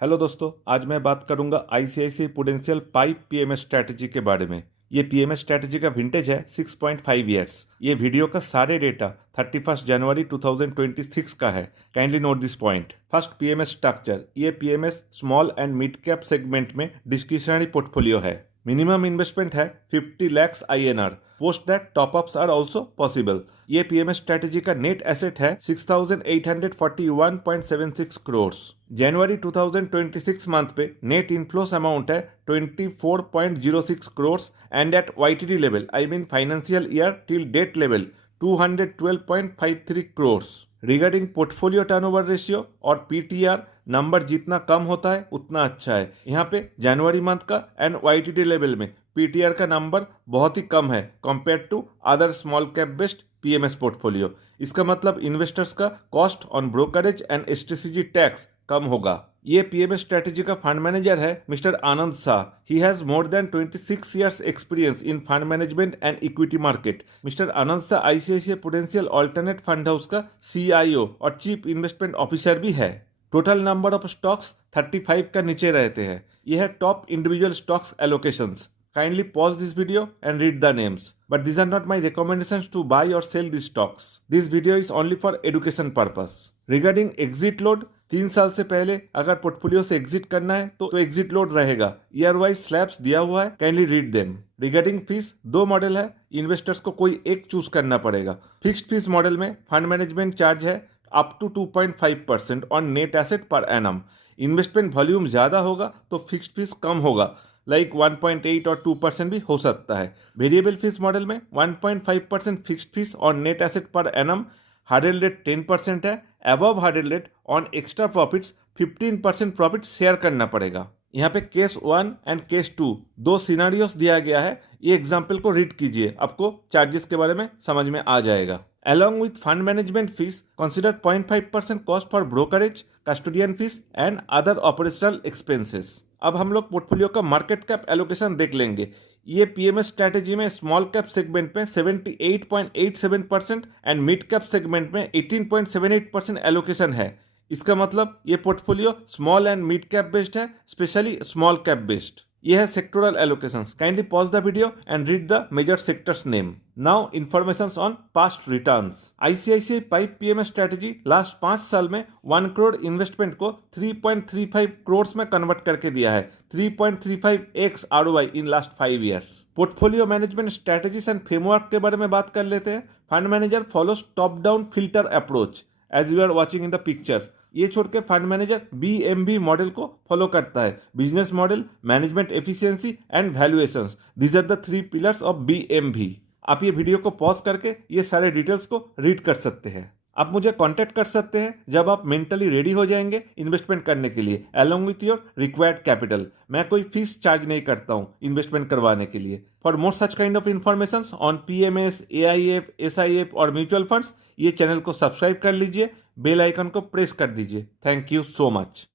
Hello दोस्तों, आज मैं बात करूंगा ICICI prudential pipe PMS strategy के बारे में। ये पीएमएस स्ट्रैटेजी का विंटेज है 6.5 ईयर्स। ये वीडियो का सारे डेटा 31 जनवरी 2026 का है। Kindly note this point. First, PMS structure. ये PMS small and mid cap segment में डिस्क्रिशनरी पोर्टफोलियो है। मिनिमम इन्वेस्टमेंट है 50 lakhs INR। Post that top ups are also possible. ये पीएमएस स्ट्रैटेजी का नेट एसेट है 6,841.76 करोड़। जनवरी 2026 मंथ पे नेट इनफ्लोस अमाउंट है 24.06 crore and at YTD level, I mean financial year till date level, 212.53 crore. Regarding portfolio turnover ratio और PTR, number जितना कम होता है उतना अच्छा है। यहाँ पे जनवरी मंथ का एंड वाईटीडी लेवल में पीटीआर का नंबर बहुत ही कम है compare to other small cap based PMS portfolio. इसका मतलब इन्वेस्टर्स का cost on brokerage and STCG tax कम होगा। ये पीएमएस स्ट्रैटेजी का फंड मैनेजर है mister Anand Shah. He has more than 26 years experience in fund management and equity market. Mister Anand Shah ICICI prudential alternate fund house का CIO और chief investment officer भी है। Total number of stocks 35 का नीचे रहते हैं। यह है top individual stocks allocations. Kindly pause this video and read the names. But these are not my recommendations to buy or sell these stocks. This video is only for education purpose. Regarding exit load, 3 साल से पहले अगर portfolio से exit करना है तो exit load रहेगा। Year wise slabs दिया हुआ है, kindly read them. Regarding fees, 2 model है, इन्वेस्टर्स को कोई एक चूज करना पड़ेगा। फिक्स्ड फीस मॉडल में फंड मैनेजमेंट चार्ज है up to 2.5% on net asset per annum. Investment volume ज्यादा होगा तो फिक्स्ड फीस कम होगा, लाइक 1.8 और 2% भी हो सकता है। वेरिएबल फीस मॉडल में 1.5% fixed fees on net asset per annum, hurdle rate 10% है। Above hurdle rate on extra profits 15% profit share करना पड़ेगा। यहाँ पे केस 1 एंड केस 2 दो सिनारियोस दिया गया है। ये एग्जाम्पल को रीड कीजिए, आपको चार्जेस के बारे में समझ में आ जाएगा। Along with fund management fees, consider 0.5% cost for brokerage, custodian fees and other operational expenses. अब हम लोग पोर्टफोलियो का मार्केट कैप एलोकेशन देख लेंगे। ये पीएमएस स्ट्रैटेजी में स्मॉल कैप सेगमेंट में 78.87% एंड मिड कैप सेगमेंट में 18.78% एलोकेशन है। इसका मतलब ये portfolio small and mid cap based है, स्पेशली स्मॉल कैप बेस्ड। ये है sectoral allocations. Kindly pause the video and read the major sectors name. Now informations on past returns. ICICI pipe PMS strategy last 5 साल में 1 crore investment को 3.35 करोड़ में convert करके दिया है। 3.35x ROI in last 5 years. Portfolio management strategies and framework के बारे में बात कर लेते हैं। Fund manager follows top down filter approach as you are watching in the picture. ये छोड़ के फंड मैनेजर BMV मॉडल को फॉलो करता है। Business model, management efficiency and valuations, these are the 3 pillars of BMV। आप ये video को pause करके ये सारे डिटेल्स को रीड कर सकते हैं। आप मुझे कांटेक्ट कर सकते हैं जब आप मेंटली रेडी हो जाएंगे इन्वेस्टमेंट करने के लिए, along with your required capital. मैं कोई फीस चार्ज नहीं करता हूँ इन्वेस्टमेंट करवाने के लिए। For more such kind of information on PMS, AIF, SIF और म्यूचुअल फंड्स, ये चैनल को सब्सक्राइब कर लीजिए, बेल आइकन को प्रेस कर दीजिए। Thank you so much.